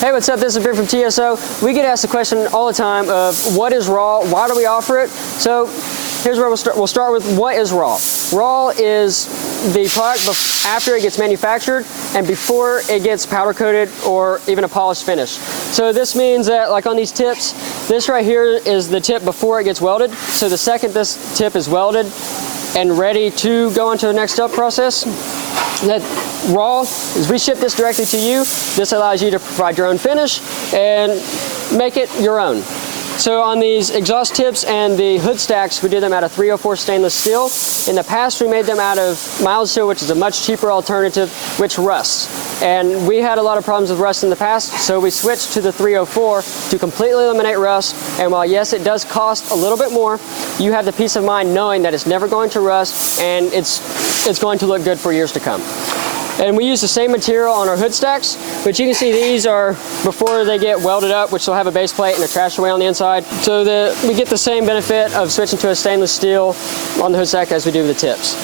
Hey, what's up? This is Ben from TSO. We get asked the question all the time of what is raw? Why do we offer it? So here's where we'll start. We'll start with what is raw. Raw is the product after it gets manufactured and before it gets powder coated or even a polished finish. So this means that, like on these tips, this right here is the tip before it gets welded. So the second this tip is welded and ready to go into the next step process, that raw is we ship this directly to you. This allows you to provide your own finish and make it your own. So on these exhaust tips and the hood stacks, we do them out of 304 stainless steel. In the past, we made them out of mild steel, which is a much cheaper alternative, which rusts. And we had a lot of problems with rust in the past, so we switched to the 304 to completely eliminate rust. And while yes, it does cost a little bit more, you have the peace of mind knowing that it's never going to rust and it's going to look good for years to come. And we use the same material on our hood stacks, but you can see these are before they get welded up, which will have a base plate and a trash away on the inside. So we get the same benefit of switching to a stainless steel on the hood stack as we do with the tips.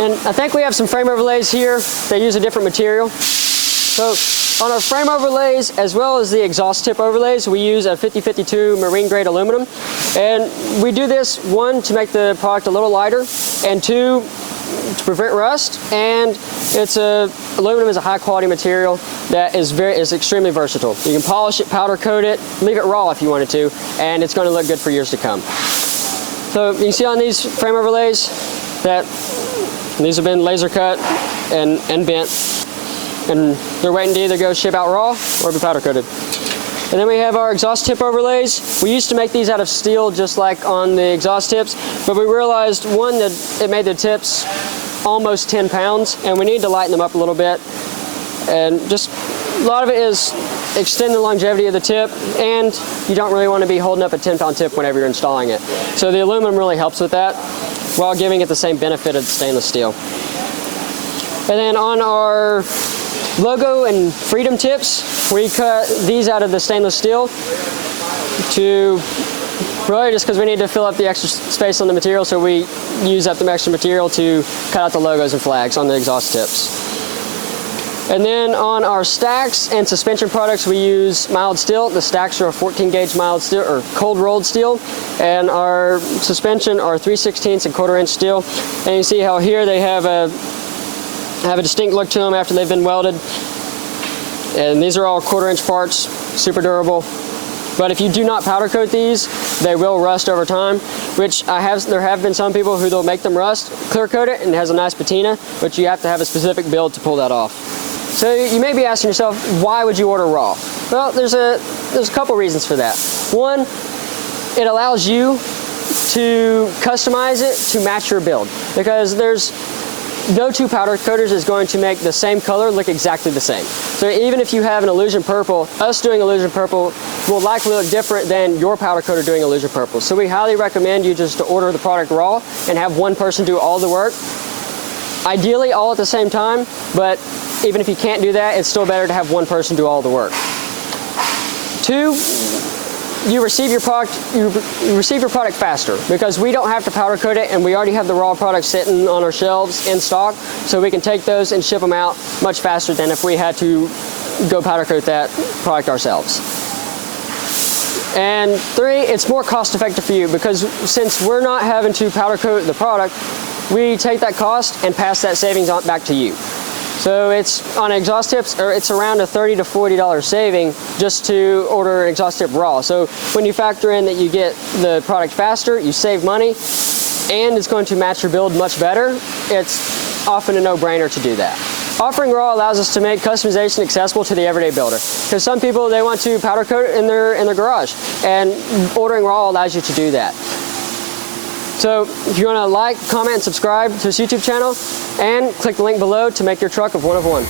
And I think we have some frame overlays here. They use a different material. So on our frame overlays, as well as the exhaust tip overlays, we use a 5052 marine grade aluminum. And we do this, one, to make the product a little lighter, and two, to prevent rust, and aluminum is a high quality material that is extremely versatile. You can polish it, powder coat it, leave it raw if you wanted to, and it's going to look good for years to come. So you can see on these frame overlays that these have been laser cut and bent, and they're waiting to either go ship out raw or be powder coated. And then we have our exhaust tip overlays. We used to make these out of steel just like on the exhaust tips, but we realized, one, that it made the tips almost 10 pounds, and we need to lighten them up a little bit. And just a lot of it is extend the longevity of the tip, and you don't really want to be holding up a 10-pound tip whenever you're installing it. So the aluminum really helps with that, while giving it the same benefit of stainless steel. And then on our logo and freedom tips, we cut these out of the stainless steel to really just because we need to fill up the extra space on the material, so we use up the extra material to cut out the logos and flags on the exhaust tips. And then on our stacks and suspension products, we use mild steel. The stacks are a 14 gauge mild steel or cold rolled steel, and our suspension are 3/16 and 1/4 inch steel. And you see how here they have a distinct look to them after they've been welded. And these are all 1/4 inch parts, super durable. But if you do not powder coat these, they will rust over time, which there have been some people who they'll make them rust, clear coat it, and it has a nice patina, but you have to have a specific build to pull that off. So you may be asking yourself, why would you order raw? Well, there's a couple reasons for that. One, it allows you to customize it to match your build, because no two powder coaters is going to make the same color look exactly the same. So even if you have an illusion purple, us doing illusion purple will likely look different than your powder coater doing illusion purple. So we highly recommend you just to order the product raw and have one person do all the work. Ideally all at the same time, but even if you can't do that, it's still better to have one person do all the work. Two, you receive your product faster, because we don't have to powder coat it, and we already have the raw product sitting on our shelves in stock, so we can take those and ship them out much faster than if we had to go powder coat that product ourselves. And three, it's more cost effective for you, because since we're not having to powder coat the product, we take that cost and pass that savings on back to you. So it's on exhaust tips, or it's around a $30 to $40 saving just to order an exhaust tip raw. So when you factor in that you get the product faster, you save money, and it's going to match your build much better, it's often a no-brainer to do that. Offering raw allows us to make customization accessible to the everyday builder, because some people, they want to powder coat it in their garage, and ordering raw allows you to do that. So if you want to like, comment, and subscribe to this YouTube channel, and click the link below to make your truck a one of one.